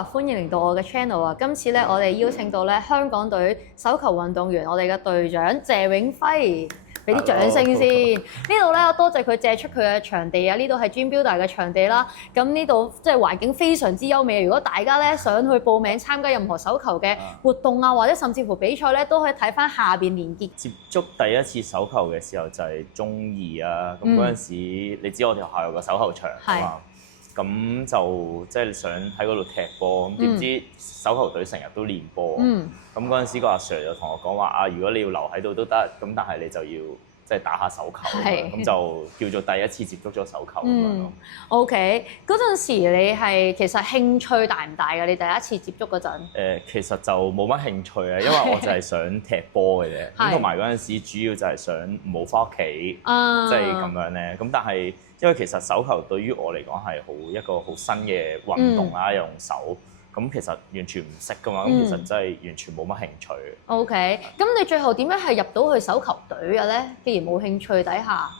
啊，歡迎嚟到我嘅 channel 啊！今次咧，我哋邀請到咧香港隊手球運動員，我哋嘅隊長謝永輝，俾啲掌聲先。呢度咧，多謝佢借出佢嘅場地啊！呢度係 Gym Builder 嘅場地啦。咁呢度即係環境非常之優美。如果大家咧想去報名參加任何手球嘅活動啊，或者甚至乎比賽咧，都可以睇翻下邊連結。接觸第一次手球嘅時候就係中二啊，咁嗰陣時你知我哋學校有個手球場啊嘛。咁就即係想喺嗰度踢波，咁點知手球隊成日都練波，咁嗰陣時個阿 Sir 就同我講話啊，如果你要留喺度都得，咁但係你就要即係打下手球，咁就叫做第一次接觸咗手球咁樣咯。OK， 嗰陣時你係其實興趣大唔大㗎？你第一次接觸嗰陣？其實就冇乜興趣啊，因為我就係想踢波嘅啫，咁同埋嗰陣時主要就係想唔好翻屋企，即係咁樣咧。咁但係因為其實手球對於我嚟講係一個好新嘅運動啦，用手，咁其實完全唔識噶嘛，咁其實真係完全冇乜興趣。OK， 咁你最後點樣係入到去手球隊嘅咧？既然冇興趣底下，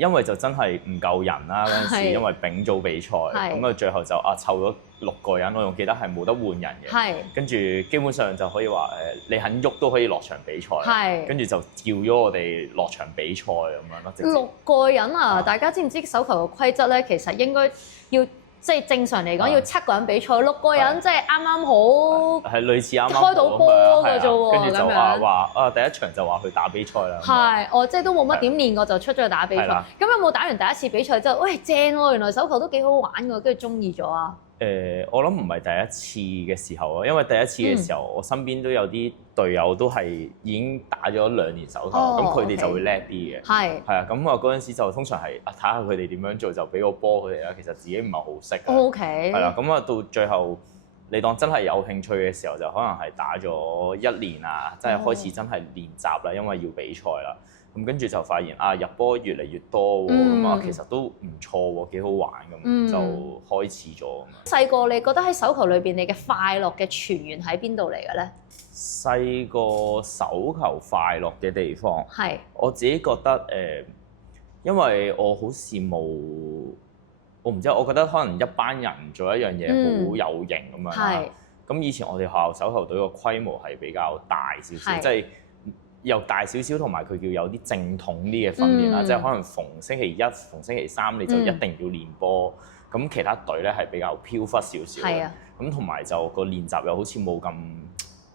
因為就真係唔夠人啦嗰陣時，因為丙組比賽，咁啊最後就湊咗6個人，我仲記得係冇得換人嘅，跟住基本上就可以話你肯喐都可以落場比賽，跟住就叫咗我哋落場比賽咁樣咯。6個人啊，大家知唔知手球嘅規則咧？其實應該要即係正常嚟講要7個人比賽，6個人即係啱啱好，係類似啱啱開到波嘅啫喎。跟住就話第一場就話去打比賽啦。即係都冇乜點練過就出咗去打比賽。咁有冇打完第一次比賽之後，喂正喎，原來手球都幾好玩㗎，跟住中意咗啊？我諗唔係第一次嘅時候啊，因為第一次嘅時候，我身邊都有啲隊友都係已經打咗2年手球，咁佢哋就會叻啲嘅。係啊，咁我嗰陣時就通常係睇下佢哋點樣做，就俾個波佢哋啦。其實自己唔係好識。OK。係啦，咁啊到最後你當真係有興趣嘅時候，就可能係打咗1年啊，即係開始真係練習啦，因為要比賽啦。咁跟住就發現入波越嚟越多喎，咁其實都唔錯喎，幾好玩咁，就開始咗。細個你覺得喺手球裏邊，你嘅快樂嘅泉源喺邊度嚟嘅咧？細個手球快樂嘅地方，我自己覺得因為我好羨慕，我唔知，我覺得可能一班人做一樣嘢好有型咁樣啦。咁以前我哋學校手球隊個規模係比較大少少，即係又大少少，同埋佢要有啲正統啲嘅訓練啦，即係可能逢星期一、逢星期三你就一定要練波。咁其他隊咧係比較飄忽少少嘅，咁同埋就個練習又好似冇咁，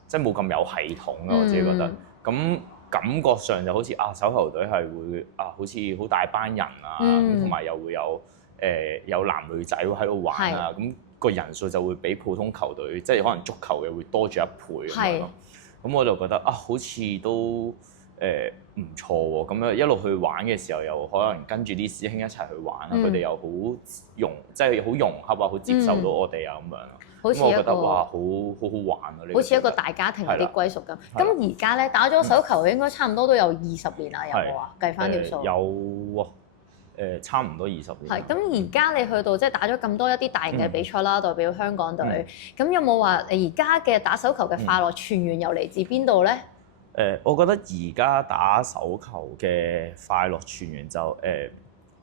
即係冇咁有系統啊！我自己覺得，咁感覺上就好似手球隊係會好似好大班人啊，同埋又會有男女仔喺度玩啊，咁個人數就會比普通球隊，即係可能足球嘅會多住1倍咁樣咯。咁我就覺得好似都唔錯喎。咁樣一路去玩嘅時候，又可能跟住啲師兄一齊去玩啊，佢哋又好即係好融合啊，好接受到我哋啊咁樣。好似我覺得哇，好好玩啊！好似一個大家庭有啲歸屬感。咁而家咧打咗手球應該差唔多都有20年啦，有冇啊？計翻條數。有差唔多20年。咁而家你去到即係打咗咁多一啲大型嘅比賽啦，代表香港隊。咁有冇話你而家嘅打手球嘅快樂泉源又嚟自邊度咧？我覺得而家打手球嘅快樂泉源就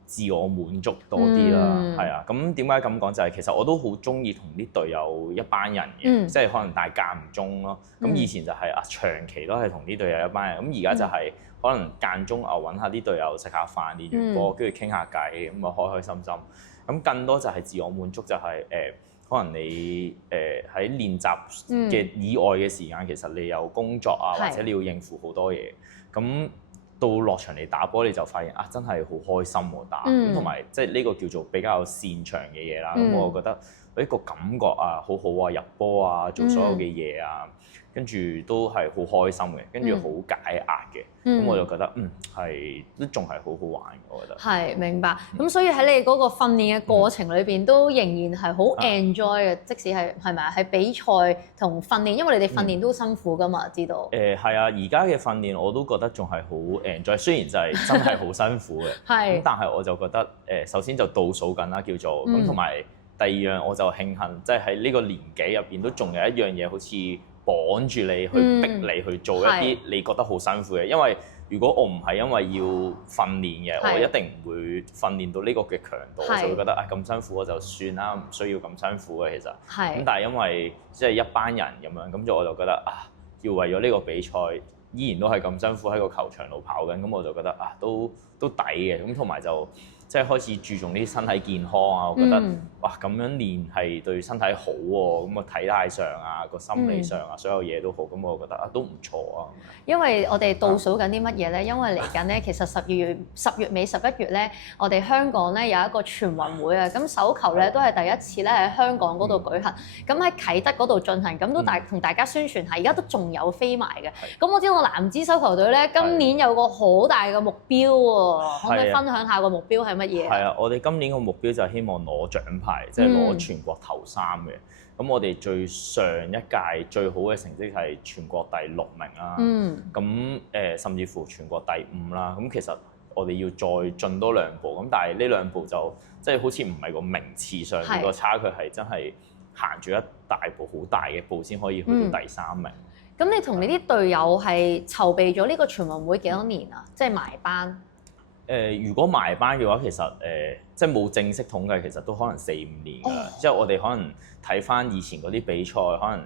自我滿足多啲啦，咁點解咁講？就係其實我都好中意同啲隊友一班人嘅，即係可能大間唔中咯。咁以前就係長期都係同啲隊友一班人，咁而家就係可能間中揾下啲隊友食下飯，練完波跟住傾下偈，咁啊開開心心。咁更多就係自我滿足，就係可能你喺練習嘅以外嘅時間，其實你有工作啊，或者你要應付好多嘢，咁到落場嚟打波，你就發現真係好開心喎打，咁同埋即係呢個叫做比較擅長嘅嘢啦。咁我覺得呢個感覺好好啊，入波啊，做所有嘅嘢啊，跟住都係好開心嘅，跟住好解壓嘅。咁我就覺得係都仲係好好玩嘅，我覺得。係明白。咁所以喺你嗰個訓練嘅過程裏邊，都仍然係好 enjoy 嘅，即使係咪喺比賽同訓練，因為你哋訓練都辛苦㗎嘛，知道。係啊，而家嘅訓練我都覺得仲係好 enjoy，雖然就係真係好辛苦嘅。咁但係我就覺得首先就倒數緊啦，叫做咁，同埋第二樣我就慶幸，即係喺呢個年紀入邊都仲有一樣嘢好似綁住你去逼你去做一啲你覺得好辛苦嘅，因為如果我唔係因為要訓練嘅，係我一定唔會訓練到呢個嘅強度，我就會覺得啊咁辛苦我就算啦，唔需要咁辛苦嘅其實。咁但係因為即係一班人咁樣，咁我就覺得啊，要為咗呢個比賽，依然都係咁辛苦喺個球場度跑緊，咁我就覺得啊都抵嘅，咁同埋就即係開始注重啲身體健康啊，我覺得哇咁樣練係對身體好喎，咁個體態上啊個心理上啊所有嘢都好，咁我覺得啊都唔錯啊。因為我哋倒數緊啲乜嘢咧？因為嚟緊咧，其實10月尾11月咧，我哋香港咧有一個全運會啊，咁手球咧都係第一次咧喺香港嗰度舉行，咁喺啟德嗰度進行，咁都同大家宣傳下，而家都仲有飛埋嘅。咁我知道男子手球隊咧今年有個好大嘅目標喎，可唔可以分享下個目標係乜嘢？係啊，我哋今年個目標就係希望攞獎牌，即係攞全國頭3嘅。咁我哋最上一屆最好嘅成績係全國第6名啦。咁甚至乎全國第5啦。咁其實我哋要再進多2步，咁但係呢2步就即係好似唔係個名次上面個差距係真係行住一大步好大嘅步先可以去到第3名。咁你同你啲隊友係籌備咗呢個全運會幾多年啊？即係埋班。如果埋班嘅話，其實即係冇正式統計，其實都可能4-5年㗎啦。即係我哋可能睇翻以前嗰啲比賽，可能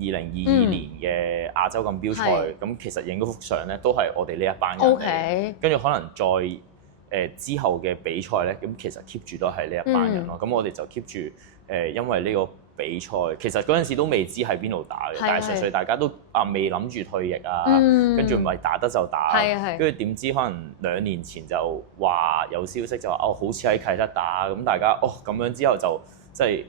2022年嘅亞洲錦標賽，咁其實影嗰幅相咧都係我哋呢一班人嚟。跟住可能再之後嘅比賽咧，咁其實 keep 住都係呢一班人咯。咁我哋就 keep 住因為呢個比賽，其實嗰陣時都未知喺邊度打嘅，但係純粹大家都未諗住退役啊，跟住咪打得就打，跟住點知可能2年前就話有消息就話好似喺啟德打，咁大家咁樣之後就即係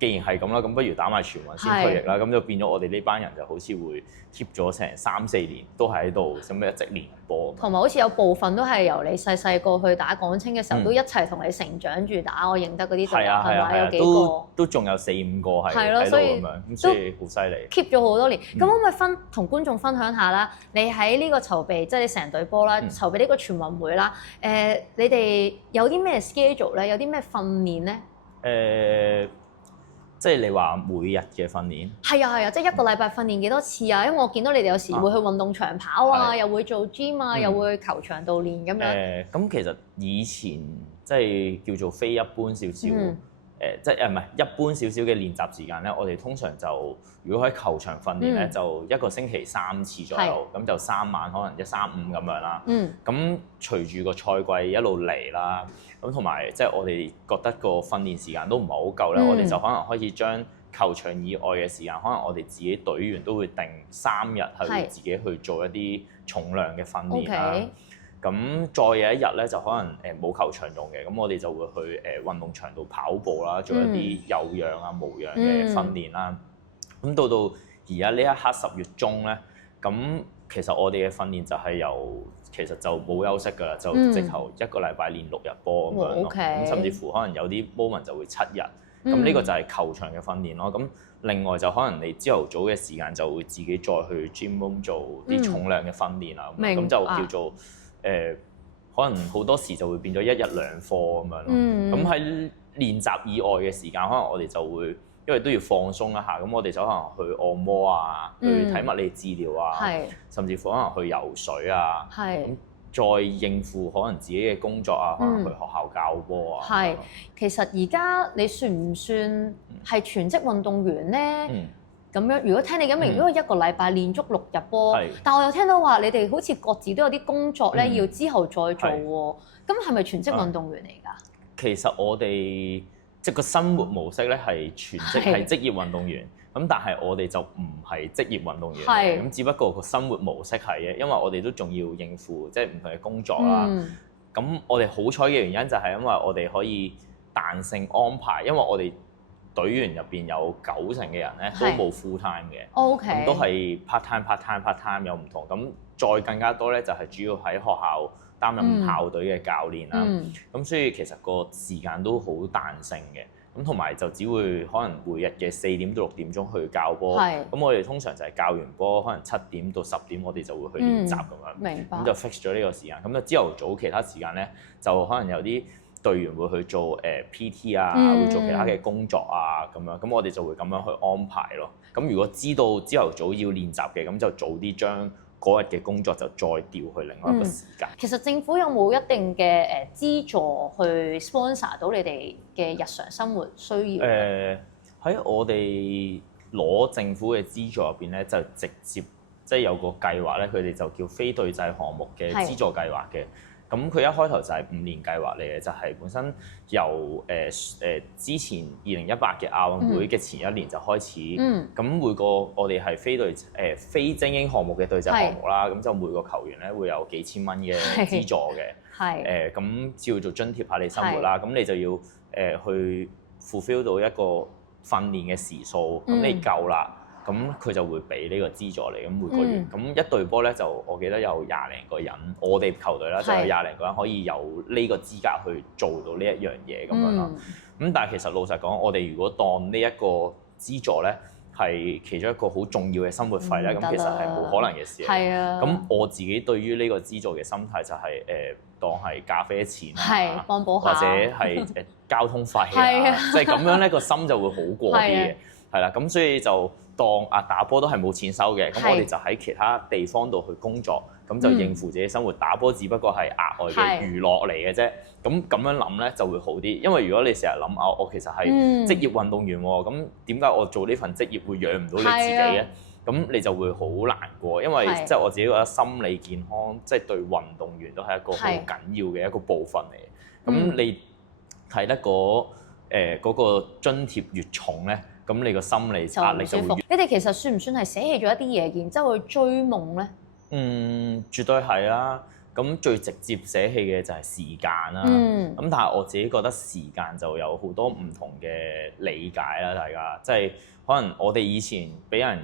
既然係咁啦，咁不如打埋全運先退役啦，咁就變咗我哋呢班人就好似會 keep 咗成3-4年都喺度咁樣一直練波。同埋好似有部分都係由你細個去打港青嘅時候，都一齊同你成長住打。我認得嗰啲隊友係咪有幾個？都仲有4-5個係喺度咁樣，咁所以好犀利。keep 咗好多年。咁可唔可以同觀眾分享下啦？你喺呢個籌備，即係你成隊波啦，籌備呢個全運會啦。你哋有啲咩 schedule 咧？有啲咩訓練咧？即係你話每日嘅訓練？係啊，即係一個禮拜訓練幾多次啊？因為我見到你哋有時會去運動場跑啊，又會做 gym 啊，又會去球場度練咁樣。咁其實以前即係叫做非一般少少，即係唔係一般少少嘅練習時間咧，我哋通常就如果喺球場訓練咧，就一個星期3次左右，咁就3晚可能1、3、5咁樣啦。咁隨住個賽季一路嚟啦，咁同埋即係我哋覺得個訓練時間都唔係好夠咧，我哋就可能開始將球場以外嘅時間，可能我哋自己隊員都會定3日係自己去做一啲重量嘅訓練啦。咁再有一日咧，就可能冇球場用嘅，咁我哋就會去運動場度跑步啦，做一啲有氧啊、無氧嘅訓練啦。咁到而家呢一刻10月中咧，咁其實我哋嘅訓練就係其實就冇休息㗎啦，就直頭一個禮拜練6日波咁樣咯。咁甚至乎可能有啲 moment 就會7日。咁呢個就係球場嘅訓練咯。咁另外就可能你朝頭早嘅時間就會自己再去 gym room 做啲重量嘅訓練啊。咁就叫做可能好多時就會變咗1日2課咁樣咯。咁喺練習以外嘅時間，可能我哋就會因為都要放鬆一下，咁我哋就可能去按摩啊，去睇物理治療啊，甚至乎可能去游水啊。咁再應付可能自己嘅工作啊，可能去學校教波啊。其實而家你算唔算係全職運動員咧？咁樣，如果聽你咁明，如果一個禮拜練足6日波，但我又聽到話你哋好似各自都有啲工作咧，要之後再做喎。咁係咪全職運動員嚟㗎？其實我哋即係個生活模式咧係全職係職業運動員，咁但係我哋就唔係職業運動員嘅，咁只不過個生活模式係嘅，因為我哋都仲要應付即係唔同嘅工作啦。咁我哋好彩嘅原因就係因為我哋可以彈性安排，因為我哋隊員入邊有90%嘅人咧都冇 full time 嘅，咁都係 part time 有唔同。咁再更加多咧就係主要喺學校擔任校隊嘅教練啦。咁所以其實個時間都好彈性嘅。咁同埋就只會可能每日嘅4點到6點鐘去教波。咁我哋通常就係教完波，可能7點到10點我哋就會去練習咁樣。明白。咁就 fix 咗呢個時間。咁就朝頭早其他時間咧，就可能有啲隊員會去做PT 啊，會做其他嘅工作啊咁樣。咁我哋就會咁樣去安排咯。咁如果知道朝頭早要練習嘅，咁就早啲將嗰日嘅工作就再調去另外一個時間。其實政府有冇一定嘅資助去 sponsor 到你哋嘅日常生活需要？喺我哋攞政府嘅資助入邊咧，就直接即係有個計劃咧，佢哋就叫非對制項目嘅資助計劃嘅。咁佢一開頭就係5年計劃嚟嘅，就係本身由之前2018嘅亞運會嘅前一年就開始。咁每個我哋係非精英項目嘅對制項目啦，咁就每個球員咧會有幾千蚊嘅資助嘅。咁叫做津貼下你生活啦。咁你就要去 fulfill 到一個訓練嘅時數，咁你夠啦。咁佢就會俾呢個資助你，咁每個月，咁一隊波咧就我記得有20零個人，我哋球隊啦就有20零個人可以有呢個資格去做到呢一樣嘢咁樣咯。咁但係其實老實講，我哋如果當呢一個資助咧係其中一個好重要嘅生活費咧，咁其實係冇可能嘅事。咁我自己對於呢個資助嘅心態就係當係咖啡錢啊，幫補下，或者係交通費啊，即係咁樣咧個心就會好過啲嘅。係啦，咁所以就當打波都係冇錢收嘅，咁我哋就喺其他地方度去工作，咁就應付自己生活。打波只不過係額外嘅娛樂嚟嘅啫。咁樣諗咧就會好啲，因為如果你成日諗我其實係職業運動員喎，咁點解我做呢份職業會養唔到你自己咧？咁你就會好難過，因為即係我自己覺得心理健康即係對運動員都係一個好緊要嘅一個部分嚟。咁你睇得嗰個津貼越重咧，咁你個心理壓力就會越。你哋其實算唔算係捨棄咗一啲嘢，然之後去追夢咧？絕對係啦。咁最直接捨棄嘅就係時間啦。咁但係我自己覺得時間就有好多唔同嘅理解啦，大家即係可能我哋以前俾人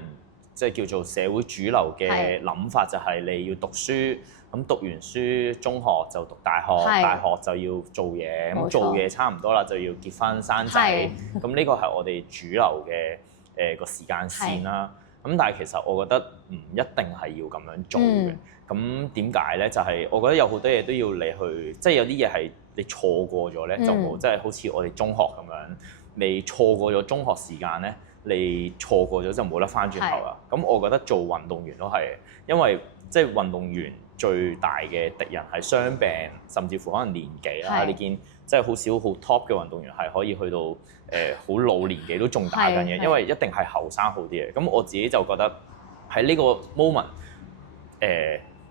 即係叫做社會主流嘅諗法就係你要讀書，咁讀完書中學就讀大學，大學就要做嘢，咁做嘢差唔多啦就要結婚生仔，咁呢個係我哋主流嘅個時間線啦。咁但係其實我覺得唔一定係要咁樣做嘅。咁點解咧？就係我覺得有好多嘢都要你去，即係有啲嘢係你錯過咗咧，就冇即係好似我哋中學咁樣，你錯過咗中學時間咧，你錯過咗就冇得翻轉頭啦。咁我覺得做運動員都係，因為即係運動員最大嘅敵人係傷病，甚至乎可能年紀啦。你見即係好少好 top 嘅運動員係可以去到好老年紀都仲打緊嘅，因為一定係後生好啲嘅。咁我自己就覺得喺呢個 moment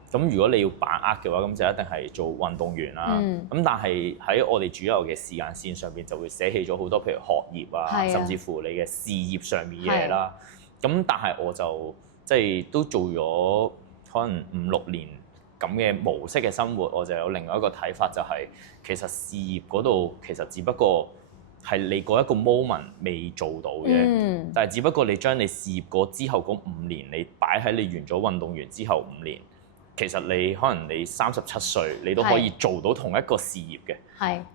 咁如果你要把握嘅話，咁就一定係做運動員啦。咁但係喺我哋主流嘅時間線上邊，就會捨棄咗好多，譬如學業啊，甚至乎你嘅事業上面嘅嘢啦。咁但係我就即係都做咗可能5、6年咁嘅模式嘅生活，我就有另外一個睇法，就係其實事業嗰度其實只不過係你嗰一個 moment 未做到嘅，但係只不過你將你事業過之後嗰5年，你擺喺你完咗運動員之後5年。其實你可能你37歲，你都可以做到同一個事業嘅。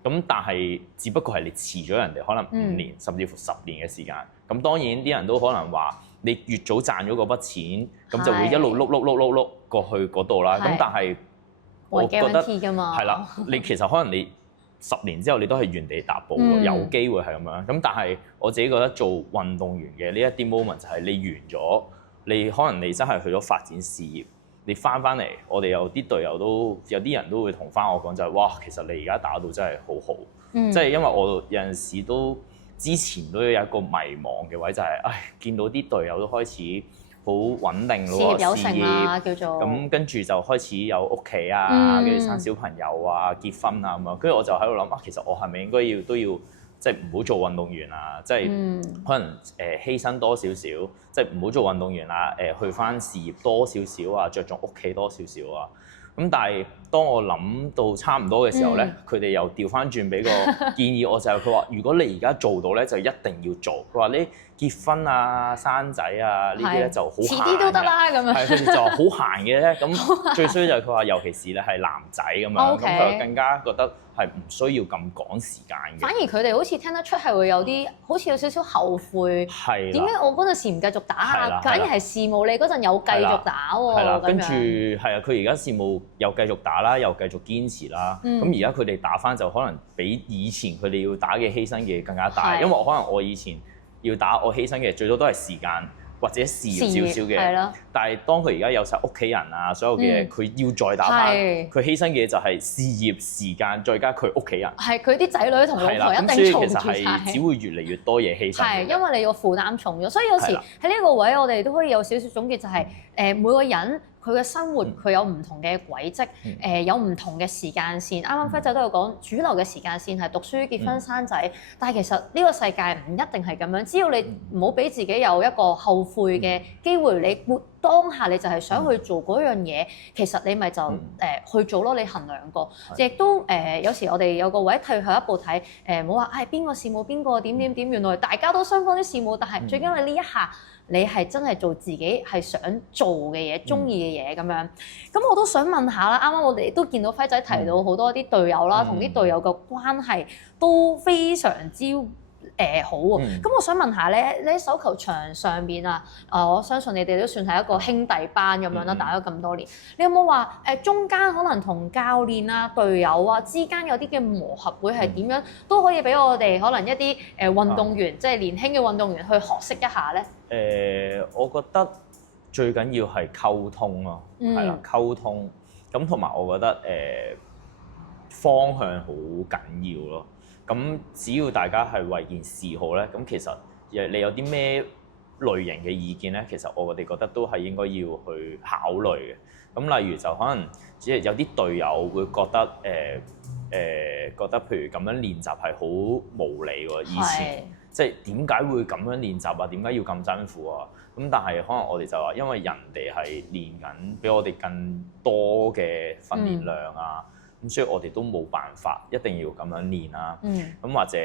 咁但係只不過係你遲咗人哋可能5年，甚至乎10年嘅時間。咁當然啲人都可能話，你越早賺咗嗰筆錢，咁就會一路碌過去嗰度啦。咁但係我覺得係啦，你其實可能你10年之後你都係原地踏步喎，有機會係咁樣。咁但係我自己覺得做運動員嘅呢一啲 moment 就係你完咗，你可能你真係去咗發展事業。你翻嚟，我哋有啲隊友都有啲人都會同翻我講就係，哇，其實你而家打到真係好好，即係因為我有陣時都之前都有一個迷茫嘅位，就係，見到啲隊友都開始好穩定咯，事業有成啦，叫做咁跟住就開始有屋企啊，跟住生小朋友啊，結婚啊咁樣，跟住我就喺度諗，其實我係咪應該都要即係唔好做運動員啊，即係可能犧牲多少少，即係唔好做運動員啊，去翻事業多少少啊，着重屋企多少少啊。咁但係當我諗到差唔多嘅時候咧，佢哋又調翻轉俾個建議我，就係佢話：如果你而家做到咧，就一定要做。佢話你結婚啊、生仔啊呢啲咧就好閒，遲啲都得啦咁樣。係佢哋就話好閒嘅咧，咁最衰就係佢話，尤其是咧係男仔咁樣，咁佢更加覺得係唔需要咁趕時間嘅。反而佢哋好似聽得出係會有啲，好似有少少後悔。係。點解我嗰陣時唔繼續打啊？反而係事務你嗰陣有繼續打喎。係啦，跟住係啊，佢而家事務又繼續打啦，又繼續堅持啦。咁而家佢哋打返就可能比以前佢哋要打嘅犧牲嘅更加大，因為可能我以前要打，我犧牲嘅最多都係時間或者事業少少嘅，但係當佢而家有晒屋企人啊，所有嘅嘢，佢要再打翻，佢犧牲嘅嘢就係事業、時間，再加佢屋企人。係佢啲仔女同老婆一定嘈住晒。所以其實係只會越嚟越多嘢犧牲。係因為你個負擔重咗，所以有時喺呢個位我哋都可以有少少總結，就係每個人佢嘅生活佢有唔同嘅軌跡，有唔同嘅時間線。啱啱輝仔都有講，主流嘅時間線係讀書、結婚、生仔，但係其實呢個世界唔一定係咁樣。只要你唔好俾自己有一個後悔嘅機會，你活當下你就係想去做嗰樣嘢，其實你咪就去做咯。你衡量過，亦都有時我哋有個位退後一步睇，唔好話邊個羨慕邊個點點點，原來大家都雙方都羨慕，但係最緊要你呢一下。你係真係做自己係想做嘅嘢、中意嘅嘢咁樣。咁我都想問下啦，啱啱我哋都見到輝仔提到好多啲隊友啦，同啲隊友嘅關係都非常之好喎。咁我想問下咧，你喺手球場上邊啊，我相信你哋都算係一個兄弟班咁樣啦，打咗咁多年。你有冇話中間可能同教練啊、隊友啊之間有啲嘅磨合會係點樣？都可以俾我哋可能一啲運動員，即係年輕嘅運動員去學識一下咧。我覺得最緊要係溝通咯，係啦，溝通。咁同埋我覺得方向好緊要咯。咁只要大家係為件事好咧，咁其實你有啲咩類型嘅意見咧，其實我哋覺得都係應該要去考慮嘅。咁例如就可能只係有啲隊友會覺得譬如咁樣練習係好無理喎，以前即係點解會咁樣練習啊？點解要咁辛苦啊？咁但係可能我哋就話，因為人哋係練緊比我哋更多嘅訓練量啊。咁所以我哋都冇辦法，一定要咁樣練啦。咁或者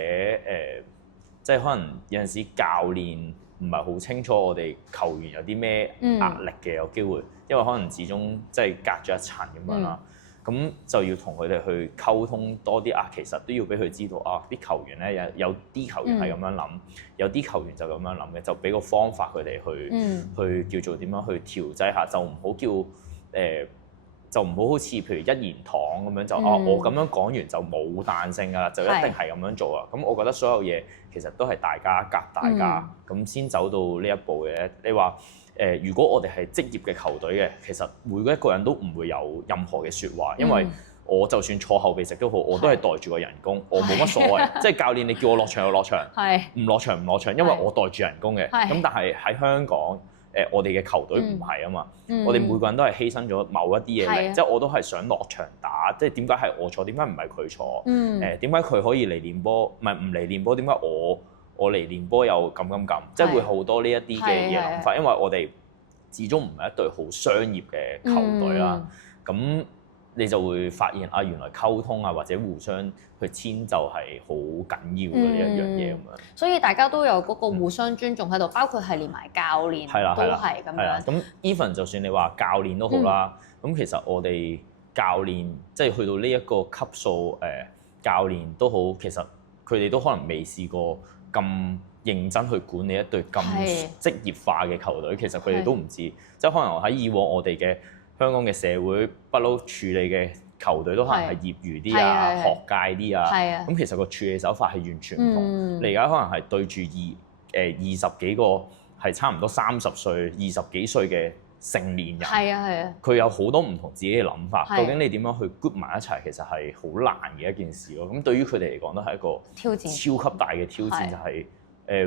即係可能有陣時教練唔係好清楚我哋球員有啲咩壓力嘅，有機會，因為可能始終即係隔咗一層咁樣啦。咁就要同佢哋去溝通多啲啊，其實都要俾佢知道啊，啲球員咧有啲球員係咁樣諗，有啲球員就咁樣諗嘅，就俾個方法佢哋去叫做點樣去調劑下，就唔好叫就唔好好似譬如一言堂咁樣就我咁樣講完就冇彈性㗎啦，就一定係咁樣做啊。咁我覺得所有嘢其實都係大家夾大家咁先走到呢一步嘅。你話如果我哋係職業嘅球隊嘅，其實每一個人都唔會有任何嘅説話，因為我就算坐後備席都好，我都係袋住個人工，我冇乜所謂。即係教練你叫我落場就落場，唔落場唔落場，因為我袋住人工嘅。咁但係喺香港。我哋嘅球隊唔係啊嘛，我哋每個人都係犧牲咗某一啲嘢嚟，即係我都係想落場打，即係點解係我坐，點解唔係佢坐？點解佢可以嚟練波，唔嚟練波？點解我嚟練波又咁？即係會好多呢一啲嘅嘢諗法，因為我哋始終唔係一隊好商業嘅球隊啦，咁你就會發現啊，原來溝通啊或者互相去遷就係好緊要嘅呢一樣嘢咁樣。所以大家都有嗰個互相尊重喺度，包括係連埋教練都係咁樣。咁 even 就算你話教練都好啦，咁其實我哋教練即係去到呢一個級數教練都好，其實佢哋都可能未試過咁認真去管理一隊咁職業化嘅球隊，其實佢哋都唔知。即係可能喺以往我哋嘅香港嘅社會不嬲處理嘅球隊都可能係業餘啲啊、學界啲啊，咁其實個處理手法係完全唔同。你而家可能係對住二十幾個係差唔多30歲、20幾歲嘅成年人，佢有好多唔同自己嘅諗法。究竟你點樣去 group 埋一齊，其實係好難嘅一件事咯。咁對於佢哋嚟講都係一個挑戰，超級大嘅挑戰，就係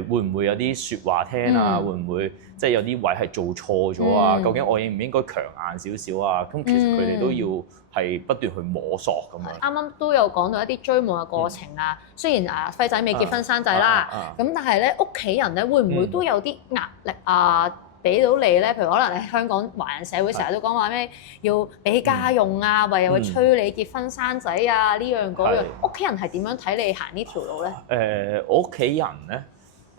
會唔會有啲説話聽啊？會唔會即係有啲位係做錯咗啊？究竟我應唔應該強硬少少啊？咁其實佢哋都要係不斷去摸索咁樣。啱啱都有講到一啲追夢嘅過程啊。雖然輝仔未結婚生仔啦，咁但係咧屋企人咧會唔會都有啲壓力啊？俾到你咧，譬如可能喺香港華人社會成日都講話咩要俾家用啊，或又會催你結婚生仔啊，呢樣嗰樣。屋企人係點樣睇你行呢條路咧？我屋企人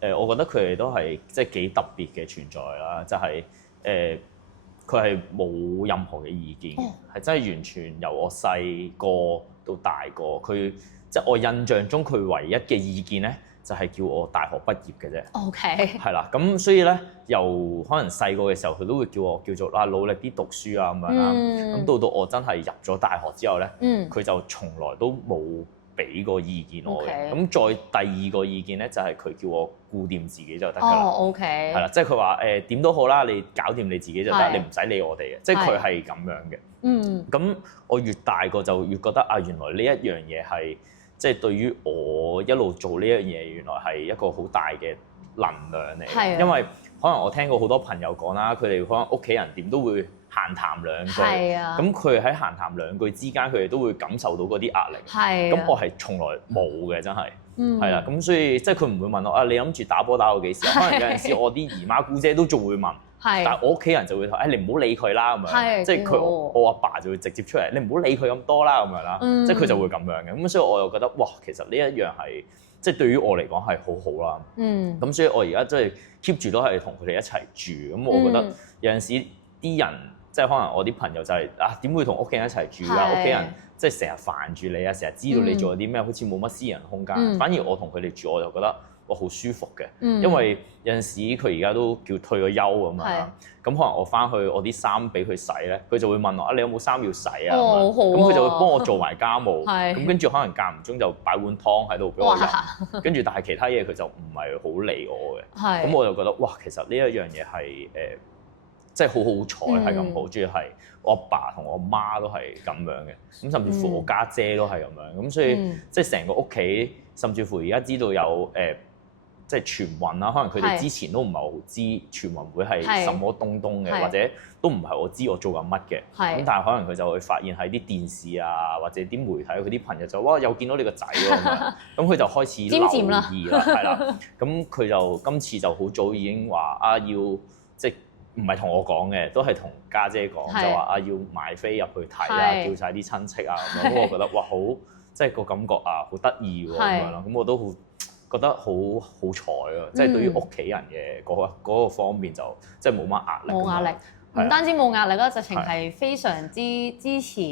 咧，我覺得佢哋都係即係幾特別嘅存在啦，就係佢係冇任何嘅意見嘅，係真係完全由我細個到大個，佢即係我印象中佢唯一嘅意見咧，就係叫我大學畢業嘅啫。OK。係啦，咁所以咧，由可能細個嘅時候，佢都會叫我叫做努力啲讀書啊咁樣啦。咁到我真係入咗大學之後咧，佢就從來都冇俾個意見我嘅。Okay. 咁再第二個意見咧，就係佢叫我顧掂自己就得㗎啦。OK。係啦，即係佢話點都好啦，你搞掂你自己就得，你唔使理我哋嘅。即係佢係咁樣嘅。咁我越大個就越覺得啊，原來呢一樣嘢係即係對於我一路做呢樣嘢，原來係一個好大嘅能量嚟。係。因為可能我聽過好多朋友講啦，佢哋可能屋企人點都會閒談兩句。係啊。咁佢喺閒談兩句之間，佢哋都會感受到嗰啲壓力。係。咁我係從來冇嘅，真係。係啦。咁所以即係佢唔會問我啊，你諗住打波打到幾時？可能有陣時我啲姨媽姑姐都仲會問。係。但係我屋企人就會話：你唔好理佢啦咁樣。係。即係我阿爸就會直接出嚟：你唔好理佢咁多啦咁樣啦。即係佢就會咁樣嘅。咁所以我又覺得哇，其實呢一樣係即係對於我嚟講係好好啦。咁所以我而家即係 keep 住都係同佢哋一齊住。咁我覺得有陣時啲人即係可能我啲朋友就係點會同屋企人一齊住啊？屋企人即係成日煩住你啊，成日知道你做咗啲咩，好似冇乜私人空間。反而我同佢哋住，我就覺得哇好舒服嘅。因為有陣時佢而家都叫退咗休咁樣啦。咁可能我翻去我啲衫俾佢洗咧，佢就會問我你有冇衫要洗啊？咁佢就會幫我做埋家務。咁跟住可能間唔中就擺碗湯喺度俾我飲。跟住但係其他嘢佢就唔係好理我嘅。咁我就覺得哇，其實呢一樣嘢係即係好好彩係咁好，主要係我阿爸同我媽都係咁樣嘅，咁甚至乎我家姐都係咁樣，咁所以即係成個屋企，甚至乎而家知道有即係傳聞啦，可能佢哋之前都唔係好知傳聞會係什麼東東嘅，或者都唔係我知我做緊乜嘅，咁但係可能佢就會發現喺啲電視啊或者啲媒體，佢啲朋友就哇又見到你個仔喎咁樣，咁佢就開始留意啦，係啦，咁佢就今次就好早已經話要即係。唔係同我講嘅，都係同家姐講，就話要買飛入去睇啊，叫晒啲親戚啊咁樣。咁我覺得哇，好即係個感覺啊，好得意喎咁樣咯。咁我都好覺得好彩啊！即係對於屋企人嘅嗰個方面就即係冇乜壓力。冇壓力，唔單止冇壓力啦，直情係非常之支持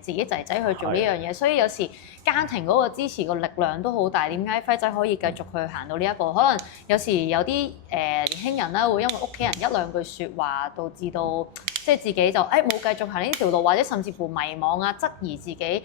自己仔仔去做呢樣嘢。所以有時家庭嗰個支持個力量都好大。點解輝仔可以繼續去行到呢一步？可能有時有啲年輕人啦，會因為屋企人一兩句説話，導致到即係自己就冇繼續行呢條路，或者甚至乎迷茫啊、質疑自己。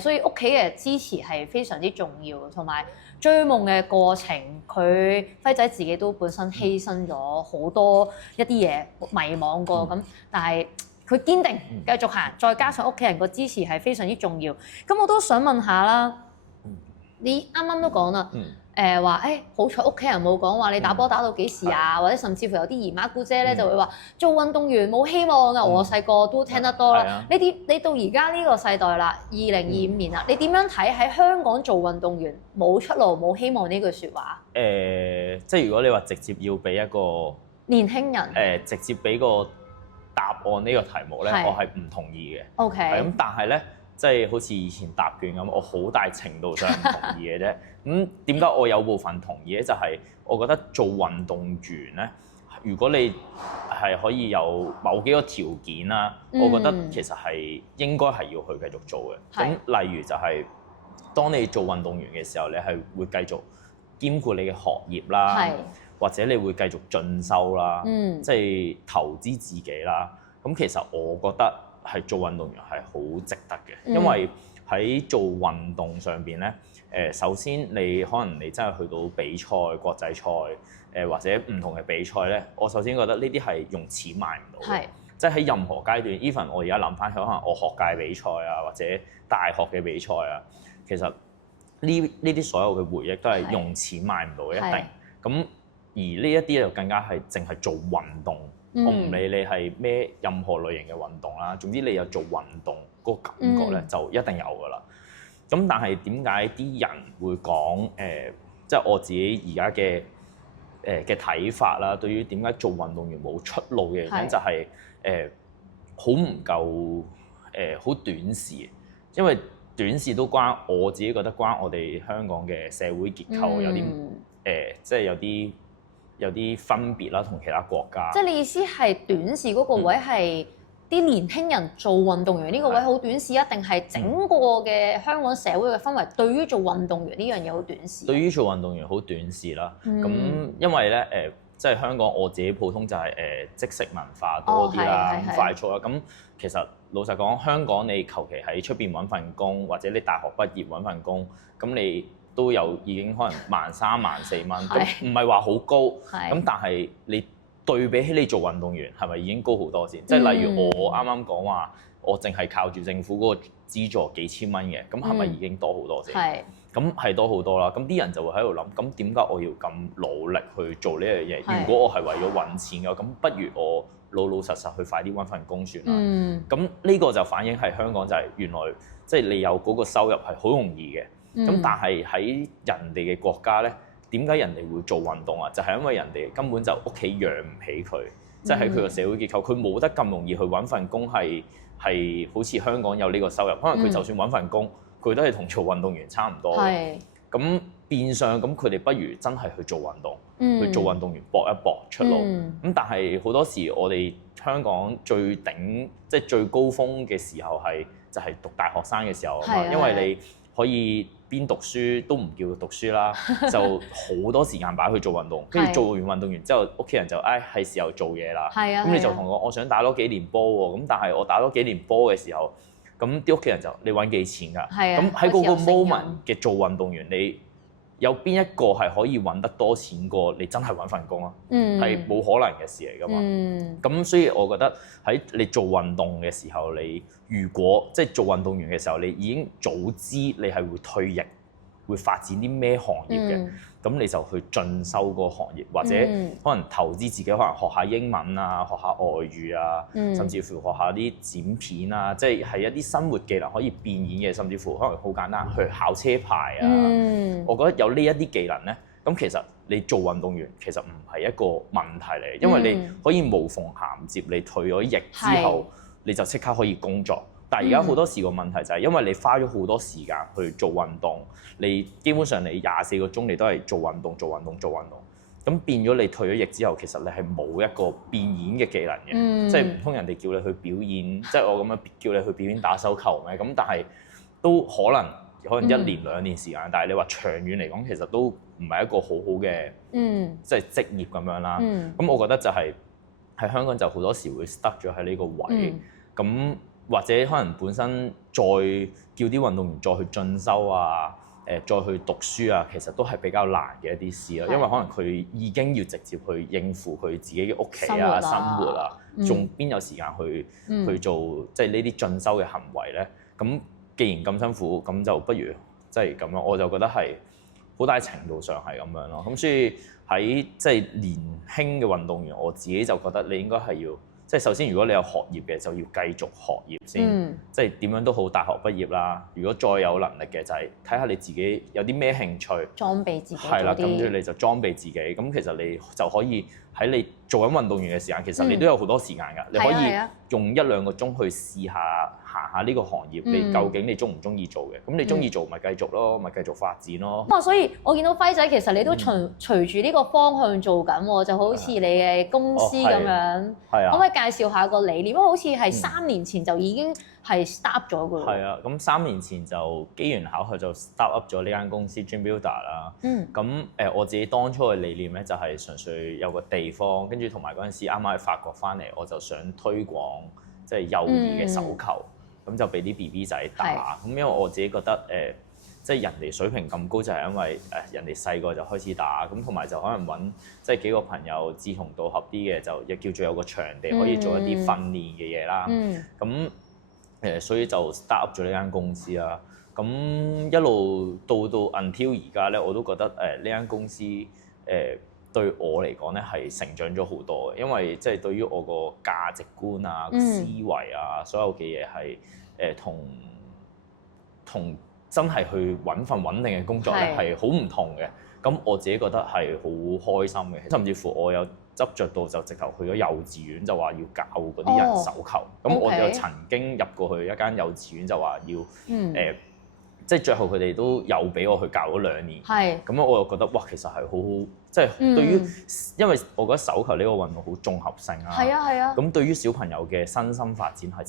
所以屋企嘅支持係非常之重要，同埋追夢嘅過程，佢輝仔自己都本身犧牲咗好多一啲嘢，迷茫過咁，但係佢堅定繼續行，再加上屋企人個支持係非常之重要。咁我都想問下啦，你啱啱都講啦，話好彩屋企人冇講話你打波打到幾時啊，或者甚至乎有啲姨媽姑姐咧就會話做運動員冇希望㗎。我細個都聽得多啦。你到而家呢個世代啦，2025年啦，你點樣睇喺香港做運動員冇出路冇希望呢句説話？即係如果你話直接要俾一個年輕人直接俾個答案呢個題目咧，我係唔同意嘅。OK。咁但係咧。即係好似以前答卷咁，我好大程度上唔同意嘅啫。咁點解我有部分同意咧？就係我覺得做運動員咧，如果你係可以有某幾個條件啦，我覺得其實係應該係要去繼續做嘅。咁例如就係當你做運動員嘅時候，你係會繼續兼顧你嘅學業啦，或者你會繼續進修啦，即係投資自己啦。咁其實我覺得係做運動員係好值得嘅，因為喺做運動上邊咧，首先你可能你真係去到比賽、國際賽，或者唔同嘅比賽咧，我首先覺得呢啲係用錢買唔到嘅，即係喺任何階段 even 我而家諗翻起，可能我學界比賽啊，或者大學嘅比賽啊，其實呢啲所有嘅回憶都係用錢買唔到嘅，一定。咁而呢一啲就更加係淨係做運動。我唔理你係咩任何類型嘅運動啦，總之你有做運動嗰個感覺咧，就一定有㗎啦。咁但係點解啲人會講即係我自己而家嘅睇法啦，對於點解做運動員冇出路嘅原因就係好唔夠好短視，因為短視都關我自己覺得關我哋香港嘅社會結構有啲即係有啲分別啦，同其他國家。即係你意思係短視嗰個位係啲年輕人做運動員呢個位好短視啊？定係整個嘅香港社會嘅氛圍對於做運動員呢樣嘢好短視？對於做運動員好短視啦。咁因為咧即係香港我自己普通就係即食文化多啲啦，快速啦。咁其實老實講，香港你求其喺出邊揾份工，或者你大學畢業揾份工，咁你都有已經可能13,000、14,000蚊，咁唔係話好高。咁但係你對比起你做運動員，係咪已經高好多先？即係例如我啱啱講話，我淨係靠住政府嗰個資助幾千蚊嘅，咁係咪已經多好多先？咁係多好多啦。咁啲人就會喺度諗，咁點解我要咁努力去做呢樣嘢？如果我係為咗揾錢嘅，咁不如我老老實實去快啲揾份工算啦。咁呢個就反映係香港就係原來即係你有嗰個收入係好容易嘅。咁但係喺人哋嘅國家咧，點解人哋會做運動啊？就係因為人哋根本就屋企養唔起佢，即係喺佢個社會結構，佢冇得咁容易去揾份工係好似香港有呢個收入。可能佢就算揾份工，佢都係同做運動員差唔多嘅。咁變相咁佢哋不如真係去做運動，去做運動員搏一搏出路。咁但係好多時我哋香港最頂即係最高峰嘅時候就係讀大學生嘅時候啊嘛，因為你可以邊讀書都唔叫讀書啦，就好多時間擺去做運動，跟住做完運動員之後，屋企人就係時候做嘢啦。咁你就同我想打多幾年波喎，咁但係我打多幾年波嘅時候，咁啲屋企人就你揾幾錢㗎？咁喺嗰個 moment 嘅做運動員，你有邊一個係可以揾得多錢過你真係揾份工啊？係冇可能嘅事嚟㗎嘛。咁所以我覺得喺你做運動嘅時候，你如果即係做運動員嘅時候，你已經早知你係會退役，會發展啲咩行業嘅，咁你就去進修個行業，或者可能投資自己，可能學下英文啊，學下外語啊，甚至乎學下啲剪片啊，即係一啲生活技能可以變現嘅，甚至乎可能好簡單去考車牌啊。我覺得有呢一啲技能咧，咁其實你做運動員其實唔係一個問題嚟，因為你可以無縫銜接，你退咗役之後，你就即刻可以工作。但係而家好多時個問題就係因為你花咗好多時間去做運動，你基本上你24個鐘你都係做運動，咁變咗你退咗役之後，其實你係冇一個變現嘅技能嘅，即係唔通人哋叫你去表演，即係我咁樣叫你去表演打手球咩？咁但係都可能1年2年時間，但係你話長遠嚟講，其實都唔係一個好好嘅即係職業咁樣啦。咁我覺得就係喺香港就好多時會 stuck 咗喺呢個位咁。或者可能本身再叫啲運動員再去進修啊，再去讀書啊，其實都係比較難嘅一啲事咯。因為可能佢已經要直接去應付佢自己嘅屋企啊、生活啊，仲邊有時間去做即係呢啲進修嘅行為咧？咁既然咁辛苦，咁就不如即係咁咯。我就覺得係好大程度上係咁樣咯。咁所以喺即係年輕嘅運動員，我自己就覺得你應該係要。即係首先，如果你有學業嘅，就要繼續學業先。即係點樣都好，大學畢業啦。如果再有能力嘅，就係睇下你自己有啲咩興趣，裝備自己。係啦，咁跟住你就裝備自己。咁其實你就可以喺你做緊運動員嘅時間，其實你都有好多時間㗎。你可以用1-2個鐘去試下行下呢個行業，你究竟你中唔中意做嘅？咁你中意做咪繼續咯，咪繼續發展咯。所以我見到輝仔其實你都隨住呢個方向做緊喎，就好似你嘅公司咁樣。可唔可以介紹下個理念？因為好似係3年前就已經係 start 咗㗎喎。係啊，咁3年前就機緣巧合就 start up 咗呢間公司 Gym Builder 啦。咁我自己當初嘅理念咧，就係純粹有個地方，跟住同埋嗰陣時啱啱喺法國翻嚟，我就想推廣即係幼兒嘅手球。咁就俾啲 BB 仔打，咁因為我自己覺得即係人哋水平咁高，就係因為人哋細個就開始打，咁同埋就可能揾即係幾個朋友志同道合啲嘅，就亦叫做有個場地可以做一啲訓練嘅嘢啦。咁所以就 start up 咗呢間公司啦。咁一路到 until 而家咧，我都覺得呢間公司對我嚟講咧係成長咗好多嘅，因為即係對於我個價值觀啊、思維啊，所有嘅嘢係同真係去揾份穩定嘅工作咧係好唔同嘅。咁我自己覺得係好開心嘅，甚至乎我有執着到就直頭去咗幼稚園，就話要教嗰啲人手球。咁我就曾經入過去一間幼稚園，就話要即係最後佢哋都有俾我去教咗2年，咁我又覺得哇，其實係好好，即係對於，因為我覺得手球呢個運動好綜合性啊，咁對於小朋友嘅身心發展係超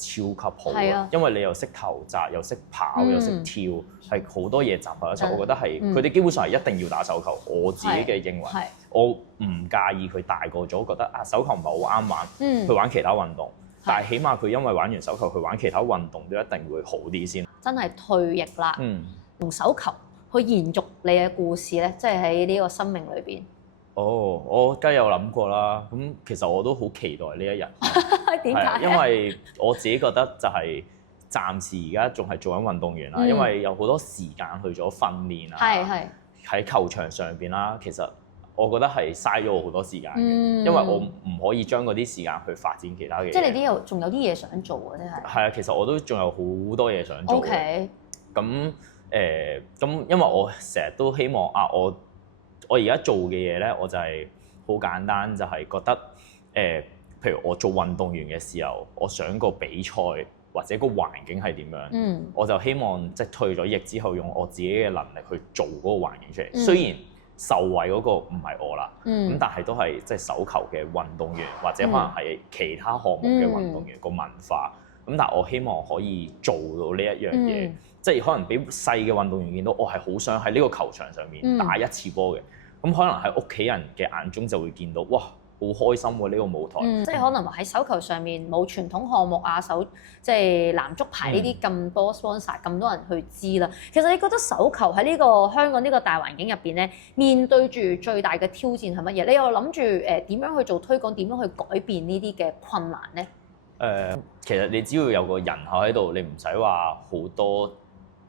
級好嘅，因為你又識投擲，又識跑，又識跳，係好多嘢集合一齊，我覺得係佢哋基本上係一定要打手球。我自己嘅認為，我唔介意佢大個咗覺得啊手球唔係好啱玩，去玩其他運動。但係起碼佢因為玩完手球，去玩其他運動都一定會好啲先。真係退役啦，用手球去延續你嘅故事咧，即係喺呢個生命裏邊。我梗係有諗過啦。咁其實我都好期待呢一日。點解？因為我自己覺得就係暫時而家仲係做緊運動員啦，因為有好多時間去咗訓練啊，喺球場上邊啦，其實。我覺得係嘥咗我好多時間嘅，因為我唔可以將嗰啲時間去發展其他嘅嘢。即係你仲有啲嘢想做啊！真係。係啊，其實我都仲有好多嘢想做嘅。咁因為我成日都希望我而家做嘅嘢咧，我就係好簡單，就係覺得譬如我做運動員嘅時候，我想個比賽或者個環境係點樣，我就希望即係退咗役之後，用我自己嘅能力去做嗰個環境出嚟。雖然受惠嗰個唔係我啦，咁但係都係即係手球嘅運動員，或者可能係其他項目嘅運動員個文化。咁但係我希望可以做到呢一樣嘢，即係可能俾細嘅運動員見到，我係好想喺呢個球場上面打一次波嘅。咁可能喺屋企人嘅眼中就會見到，哇，好開心喎！呢個舞台，即係可能喺手球上面冇傳統項目啊，即係男足排呢啲咁多 sponsor，咁多人去知啦。其實你覺得手球喺呢個香港呢個大環境入邊咧，面對住最大嘅挑戰係乜嘢？你又諗住點樣去做推廣，點樣去改變呢啲嘅困難咧？其實你只要有個人口喺度，你唔使話好多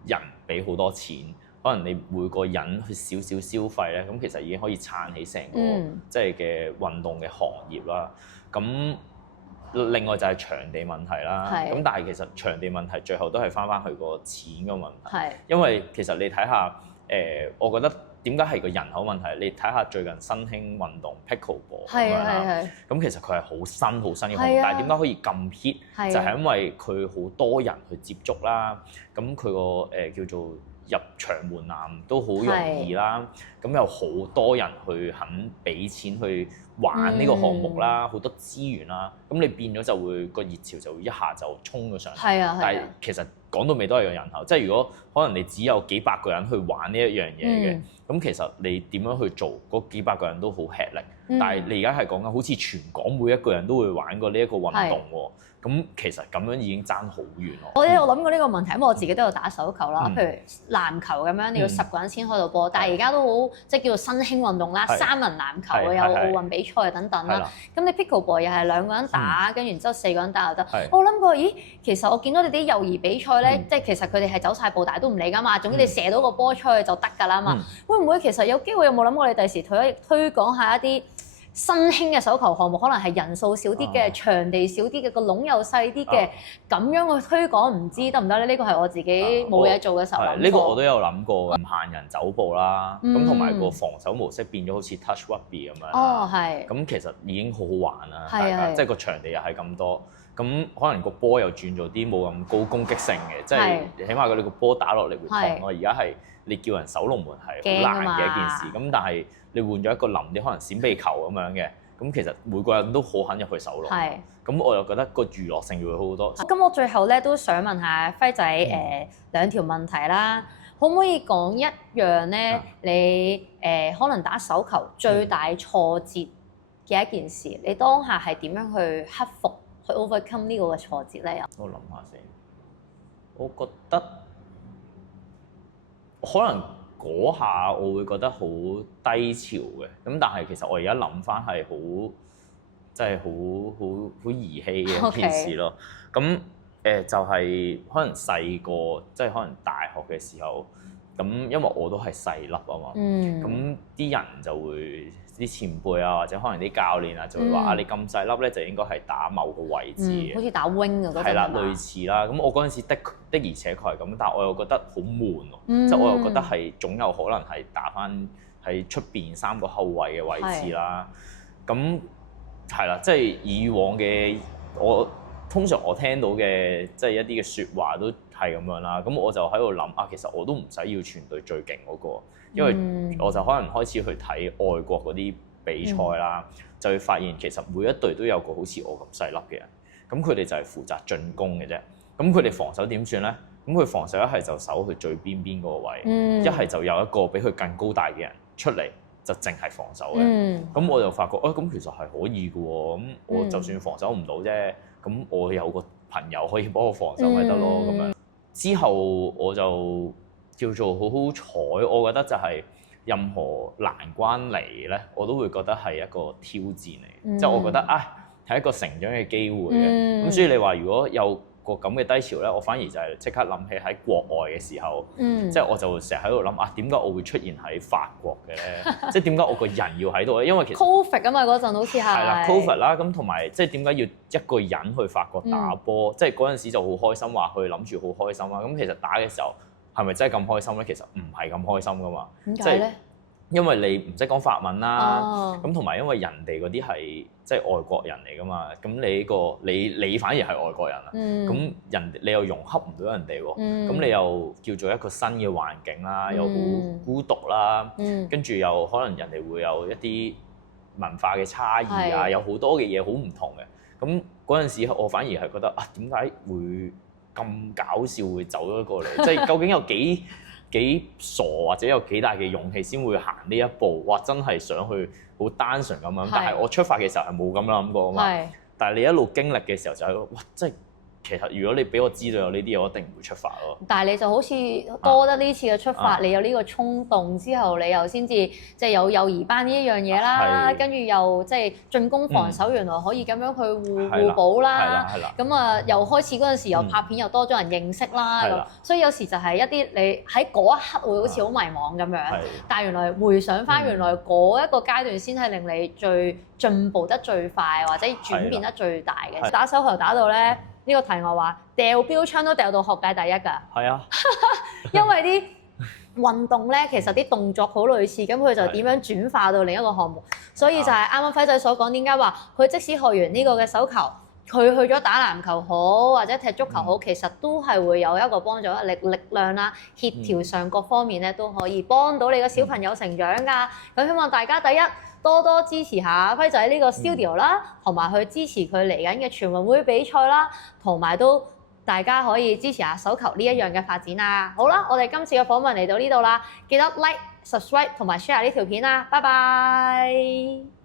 人俾好多錢。可能你每個人去少少消費咧，咁其實已經可以撐起成個即係嘅運動嘅行業啦。咁另外就係場地問題啦。咁但係其實場地問題最後都係翻去個錢嘅問題。因為其實你睇下我覺得點解係個人口問題？你睇下最近新興運動 Pickleball 咁樣啦。咁其實佢係好新嘅項目，但係點解可以咁 hit？就係因為佢好多人去接觸啦。咁佢個叫做入場門檻都好容易啦，咁有好多人去肯俾錢去玩呢個項目啦，好多資源啦，咁你變咗就會個熱潮就會一下就衝咗上嚟。但係其實講到尾都係個人頭，即係如果可能你只有幾百個人去玩呢一樣嘢嘅，咁其實你點樣去做嗰幾百個人都好吃力。但係你而家係講緊好似全港每一個人都會玩過呢一個運動喎。咁其實咁樣已經爭好遠咯。我有諗過呢個問題，因為我自己都有打手球啦。譬如籃球咁樣，你要10個人先開到波，但係而家都好即係叫做新興運動啦，3人籃球有奧運比賽等等啦。咁你 Pickleball 又係2個人打，跟住然之後4個人打又得。我諗過，咦，其實我見到你啲幼兒比賽咧，即係其實佢哋係走晒步，但係都唔理㗎嘛。總之你射到個波出去就得㗎啦嘛。會唔會其實有機會有冇諗過你第時推廣下一啲新興嘅手球項目，可能係人數少啲嘅，場地少啲嘅，個籠又細啲嘅，咁樣去推廣唔知得唔得咧？呢個係我自己冇嘢做嘅時候諗過。呢個我都有諗過，唔限人走步啦，咁同埋個防守模式變咗好似 touch rugby 咁樣。係。咁其實已經好好玩啦，大家即係個場地又係咁多，咁可能個波又轉咗啲冇咁高攻擊性嘅，即係起碼佢哋個波打落嚟會痛咯。而家係你叫人守龍門係好難嘅一件事，咁但係你換咗一個臨啲可能閃避球咁樣嘅，咁其實每個人都好肯入去守龍。咁我又覺得個娛樂性會好好多。咁我最後咧都想問下輝仔2條問題啦，可唔可以講一樣咧？你可能打手球最大挫折嘅一件事，你當下係點樣去克服去 overcome 呢個嘅挫折咧？我諗下先，我覺得可能嗰下我會覺得好低潮嘅，咁但係其實我而家諗翻係好，即係好兒戲嘅一件事咯。咁就係可能細個，即係可能大學嘅時候，咁因為我都係細粒啊嘛，咁啲人就會啲前輩啊，或者可能啲教練啊，就會話你咁細粒咧，就應該係打某個位置嘅，好似打 wing 嗰陣。係啦，類似啦。咁我嗰陣時的而且確係咁，但係我又覺得好悶喎，即係我又覺得係總有可能係打翻喺出邊3個後衞嘅位置啦。咁係啦，即係以往嘅通常我聽到嘅即係一啲嘅説話都係咁樣啦。咁我就喺度諗啊，其實我都唔使要全隊最勁嗰個，因為我就可能開始去睇外國嗰啲比賽啦，就會發現其實每一隊都有個好似我咁細粒嘅人，咁佢哋就係負責進攻嘅啫。咁佢哋防守點算咧？咁佢防守一係就守佢最邊嗰個位，一係就有一個比佢更高大嘅人出嚟，就淨係防守嘅。咁我就發覺，咁其實係可以嘅喎。咁我就算防守唔到啫，咁我有個朋友可以幫我防守咪得咯。咁樣之後我就叫做好好彩，我覺得就係任何難關嚟咧，我都會覺得係一個挑戰嚟。即係我覺得係一個成長嘅機會嘅。咁所以你話如果有個咁嘅低潮咧，我反而就係即刻諗起喺國外嘅時候，即係我就成日喺度諗點解我會出現喺法國嘅咧？即係點解我個人要喺度咧？因為其實 Covid 啊嘛，嗰陣好似係啦 Covid 啦，咁同埋即係點解要一個人去法國打波？即係嗰陣時就好開心，話去諗住好開心啦。咁其實打嘅時候係咪真係咁開心咧？其實唔係咁開心噶嘛。點解咧？因為你唔識講法文啦，咁同埋因為人哋嗰啲係即係外國人嚟噶嘛，咁你反而係外國人啦，咁你又融洽唔到人哋喎，咁你又叫做一個新嘅環境啦，又好孤獨啦，跟住又可能人哋會有一啲文化嘅差異啊，有好多嘅嘢好唔同嘅，咁嗰陣時我反而係覺得點解會咁搞笑會走咗過嚟，即係究竟有幾傻或者有幾大嘅勇氣先會行呢一步？哇！真係想去好單純咁樣，但係我出發嘅時候係冇咁諗過啊嘛。但係你一路經歷嘅時候就係哇！即係其實如果你俾我知道有呢啲嘢，我一定唔會出發咯。但係你就好似多得呢次嘅出發，你有呢個衝動之後，你又先至即係有幼兒班呢一樣嘢啦，跟住又即係進攻防守，原來可以咁樣去互補啦。咁又開始嗰陣時又拍片，又多咗人認識啦。所以有時就係一啲你喺嗰一刻會好似好迷茫咁樣，但係原來回想翻，原來嗰一個階段先係令你最進步得最快，或者轉變得最大嘅。打手球打到咧〜呢個題外話，掉標槍都掉到學界第一㗎。係啊，因為啲運動咧，其實啲動作好類似，咁佢就點樣轉化到另一個項目。所以就係啱啱輝仔所講，點解話佢即使學完呢個嘅手球，佢去咗打籃球好，或者踢足球好，其實都係會有一個幫助，力量啦、協調上各方面咧都可以幫到你個小朋友成長㗎。咁希望大家第一，多多支持下輝仔呢個 studio 啦，同埋去支持佢嚟緊嘅全運會比賽啦，同埋都大家可以支持下手球呢一樣嘅發展啊！好啦，我哋今次嘅訪問嚟到呢度啦，記得 like、subscribe 同埋 share 呢條片啦，拜拜。